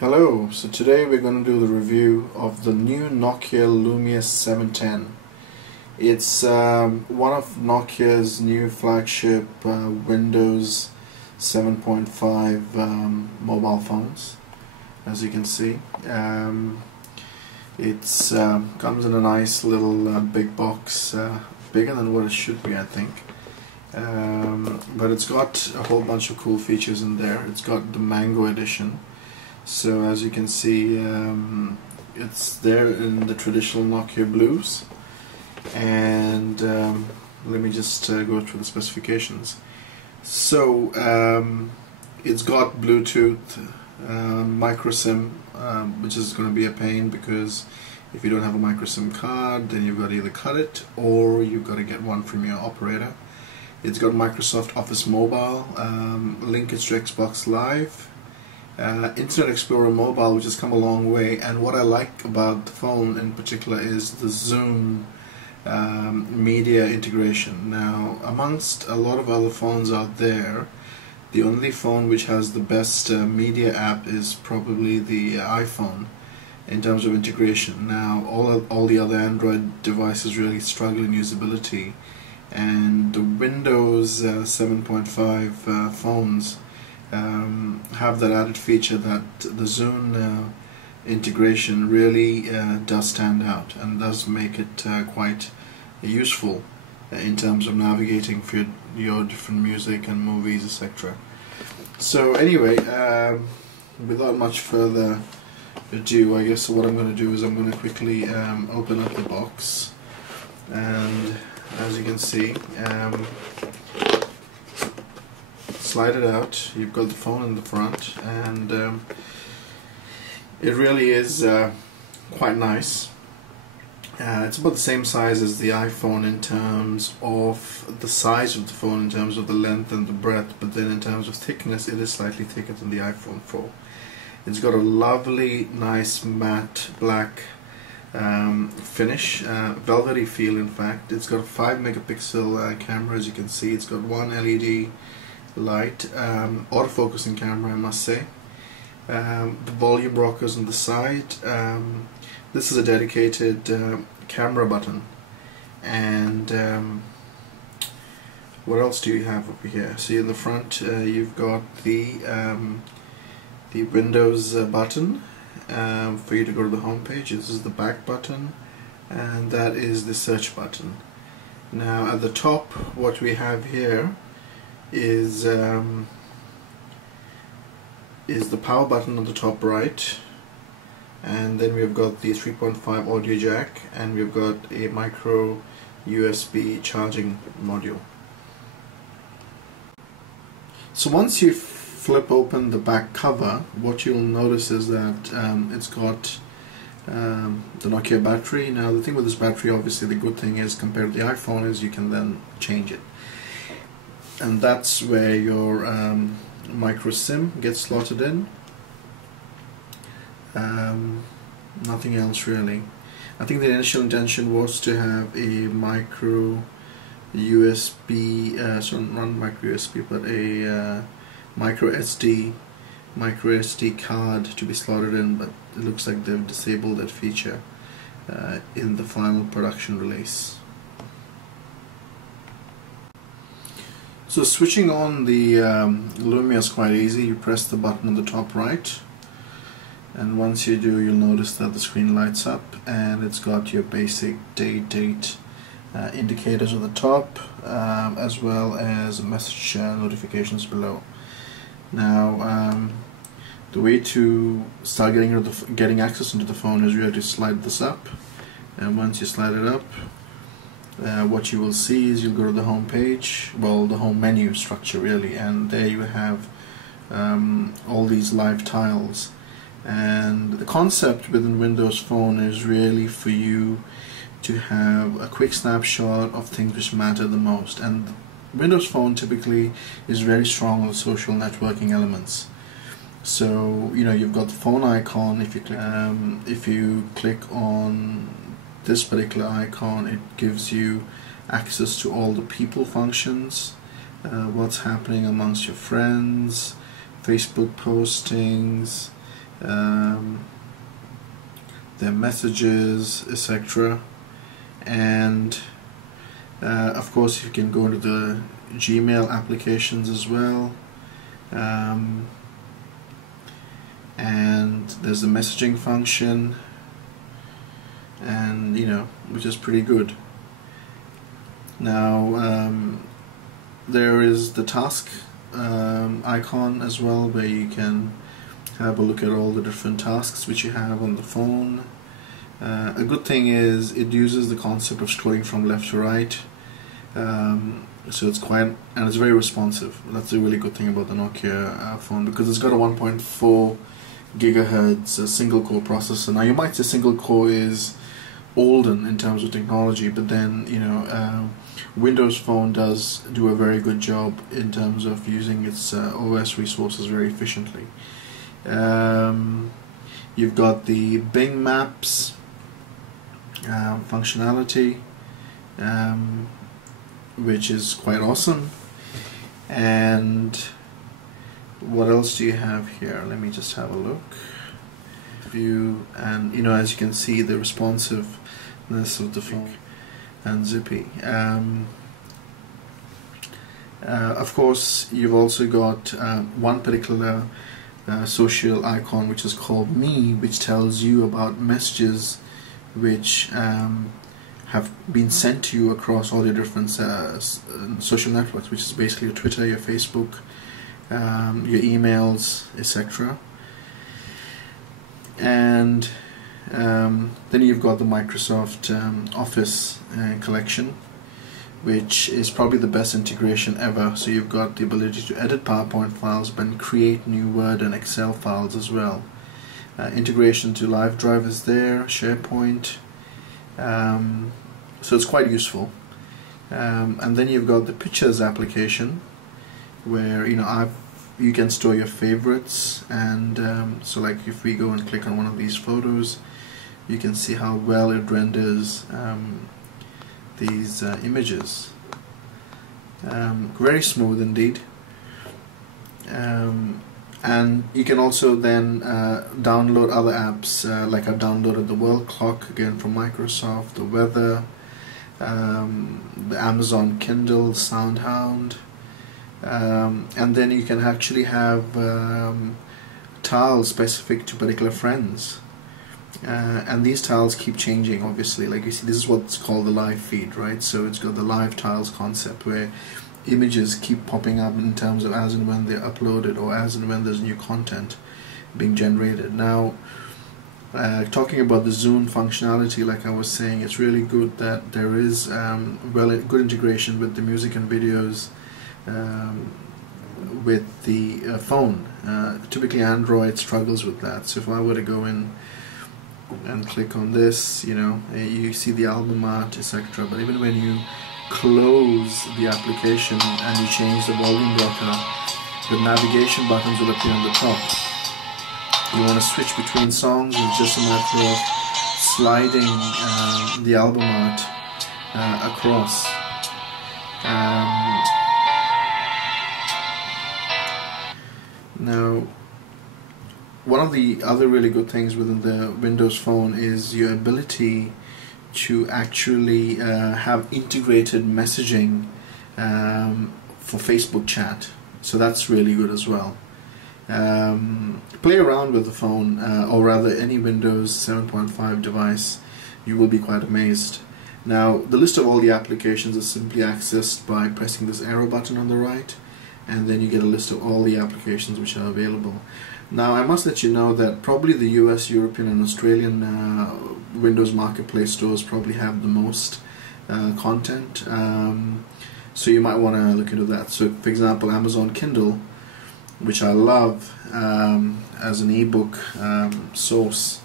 Hello, so today we're going to do the review of the new Nokia Lumia 710. It's one of Nokia's new flagship Windows 7.5 mobile phones, as you can see. It comes in a nice little big box, bigger than what it should be, I think. But it's got a whole bunch of cool features in there. It's got the Mango edition. So as you can see, it's there in the traditional Nokia blues, and let me just go through the specifications. So it's got Bluetooth, micro SIM, which is going to be a pain because if you don't have a micro SIM card, then you've got to either cut it or you've got to get one from your operator. It's got Microsoft Office Mobile, linkage to Xbox Live, Internet Explorer Mobile, which has come a long way, and what I like about the phone in particular is the Zoom media integration. Now, amongst a lot of other phones out there, the only phone which has the best media app is probably the iPhone in terms of integration. Now, all the other Android devices really struggle in usability, and the Windows 7.5 phones have that added feature that the Zoom integration really does stand out and does make it quite useful in terms of navigating for your different music and movies, etc. So anyway, without much further ado, I guess what I'm going to do is I'm going to quickly open up the box, and as you can see, slide it out. You've got the phone in the front, and it really is quite nice. It's about the same size as the iPhone in terms of the size of the phone, in terms of the length and the breadth, but then in terms of thickness it is slightly thicker than the iPhone 4. It's got a lovely, nice matte black finish, velvety feel in fact. It's got a 5 megapixel camera, as you can see. It's got one LED light, autofocusing camera, I must say. The volume rockers on the side. This is a dedicated camera button, and what else do you have over here? See, in the front you've got the Windows button for you to go to the home page. This is the back button, and that is the search button. Now at the top, what we have here is the power button on the top right, and then we've got the 3.5 audio jack, and we've got a micro USB charging module. So once you flip open the back cover, what you'll notice is that it's got the Nokia battery. Now the thing with this battery, obviously the good thing is compared to the iPhone, is you can then change it, and that's where your micro SIM gets slotted in. Nothing else really. I think the initial intention was to have a micro USB, sorry, not micro USB, but a micro SD card to be slotted in, but it looks like they've disabled that feature in the final production release. So switching on the Lumia is quite easy. You press the button on the top right, and once you do, you'll notice that the screen lights up, and it's got your basic date indicators at the top, as well as message notifications below. Now the way to start getting access into the phone is really to slide this up, and once you slide it up, what you will see is you'll go to the home page, well, the home menu structure really, and there you have all these live tiles. And the concept within Windows Phone is really for you to have a quick snapshot of things which matter the most, and Windows Phone typically is very strong on the social networking elements. So you've got the phone icon. If you click on this particular icon, it gives you access to all the people functions, what's happening amongst your friends, Facebook postings, their messages, etc. And of course you can go into the Gmail applications as well, and there's the messaging function, and which is pretty good. Now there is the task icon as well, where you can have a look at all the different tasks which you have on the phone. A good thing is it uses the concept of scrolling from left to right, so it's and it's very responsive. That's a really good thing about the Nokia phone, because it's got a 1.4 gigahertz single core processor. Now you might say single core is olden in terms of technology, but then Windows Phone does do a very good job in terms of using its OS resources very efficiently. You've got the Bing Maps functionality, which is quite awesome. And what else do you have here? Let me just have a look. View, and as you can see, the responsiveness of the phone and Zippy. Of course, you've also got one particular social icon which is called Me, which tells you about messages which have been sent to you across all your different social networks, which is basically your Twitter, your Facebook, your emails, etc. And then you've got the Microsoft Office collection, which is probably the best integration ever. So you've got the ability to edit PowerPoint files but create new Word and Excel files as well. Integration to Live Drive is there, SharePoint, so it's quite useful. And then you've got the Pictures application, where you can store your favorites, and so like if we go and click on one of these photos, you can see how well it renders these images. Very smooth indeed. And you can also then download other apps, like I've downloaded the World Clock again from Microsoft, the weather, the Amazon Kindle, SoundHound, and then you can actually have tiles specific to particular friends. And these tiles keep changing, obviously. Like you see, this is what's called the live feed, right? So it's got the live tiles concept, where images keep popping up in terms of as and when they're uploaded, or as and when there's new content being generated. Now, talking about the zoom functionality, like I was saying, it's really good that there is good integration with the music and videos with the phone. Typically Android struggles with that. So if I were to go in and click on this, you see the album art, etc. But even when you close the application and you change the volume rocker, the navigation buttons will appear on the top. You want to switch between songs, it's just a matter of sliding the album art across. Now, one of the other really good things within the Windows Phone is your ability to actually have integrated messaging for Facebook chat. So that's really good as well. Play around with the phone, or rather any Windows 7.5 device. You will be quite amazed. Now, the list of all the applications is simply accessed by pressing this arrow button on the right, and then you get a list of all the applications which are available. Now, I must let you know that probably the US, European and Australian Windows Marketplace stores probably have the most content, so you might want to look into that. So, for example, Amazon Kindle, which I love as an ebook source,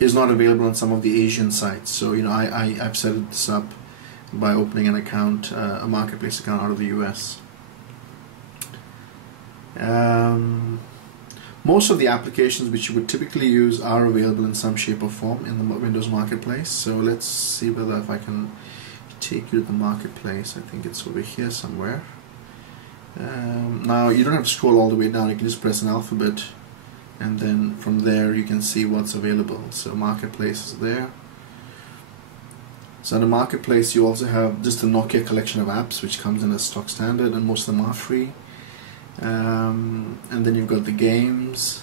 is not available on some of the Asian sites. So, I've set this up by opening an account, a marketplace account out of the US. Most of the applications which you would typically use are available in some shape or form in the Windows Marketplace. So let's see whether if I can take you to the Marketplace. I think it's over here somewhere. Now you don't have to scroll all the way down, you can just press an alphabet and then from there you can see what's available. So marketplace is there. So in the marketplace you also have just a Nokia collection of apps which comes in as stock standard, and most of them are free. And then you've got the games,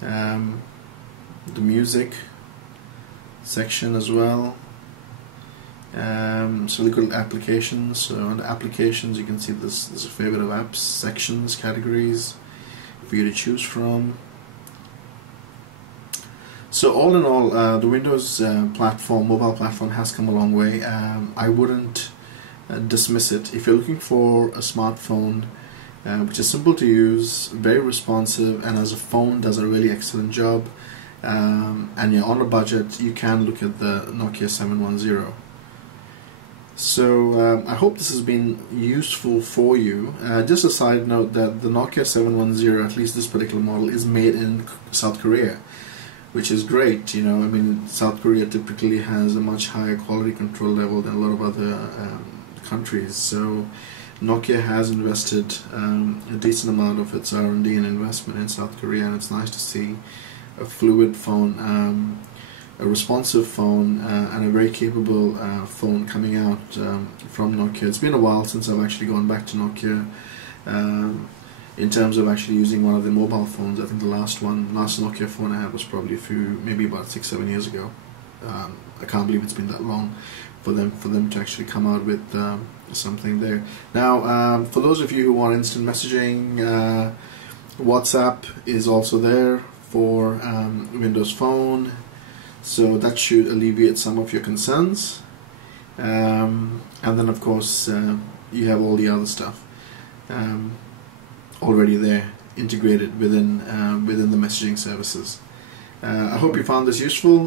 the music section as well. So look at applications. So on the applications you can see there's a fair bit of apps, sections, categories for you to choose from. So all in all, the Windows platform, mobile platform, has come a long way. I wouldn't dismiss it. If you're looking for a smartphone which is simple to use, very responsive, and as a phone does a really excellent job, and you're on a budget, you can look at the Nokia 710. So I hope this has been useful for you. Just a side note that the Nokia 710, at least this particular model, is made in South Korea, which is great. You know, I mean, South Korea typically has a much higher quality control level than a lot of other countries. So Nokia has invested a decent amount of its R&D and investment in South Korea, and it's nice to see a fluid phone, a responsive phone, and a very capable phone coming out from Nokia. It's been a while since I've actually gone back to Nokia in terms of actually using one of the mobile phones. I think the last Nokia phone I had was probably maybe about 6-7 years ago. I can't believe it's been that long for them to actually come out with something there. Now, for those of you who want instant messaging, WhatsApp is also there for Windows Phone, so that should alleviate some of your concerns. And then of course you have all the other stuff already there, integrated within the messaging services. I hope you found this useful.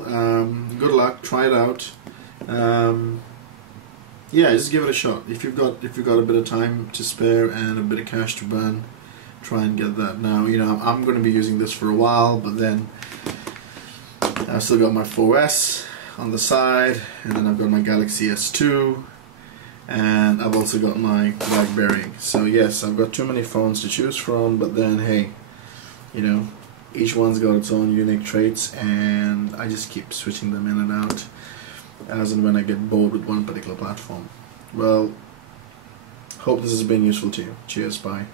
Good luck, try it out. Yeah, just give it a shot. If you've got a bit of time to spare and a bit of cash to burn, try and get that. Now, you know, I'm going to be using this for a while, but then I've still got my 4S on the side, and then I've got my Galaxy S2, and I've also got my BlackBerry. So yes, I've got too many phones to choose from, but then hey, you know, each one's got its own unique traits, and I just keep switching them in and out as and when I get bored with one particular platform. Well, hope this has been useful to you. Cheers, bye.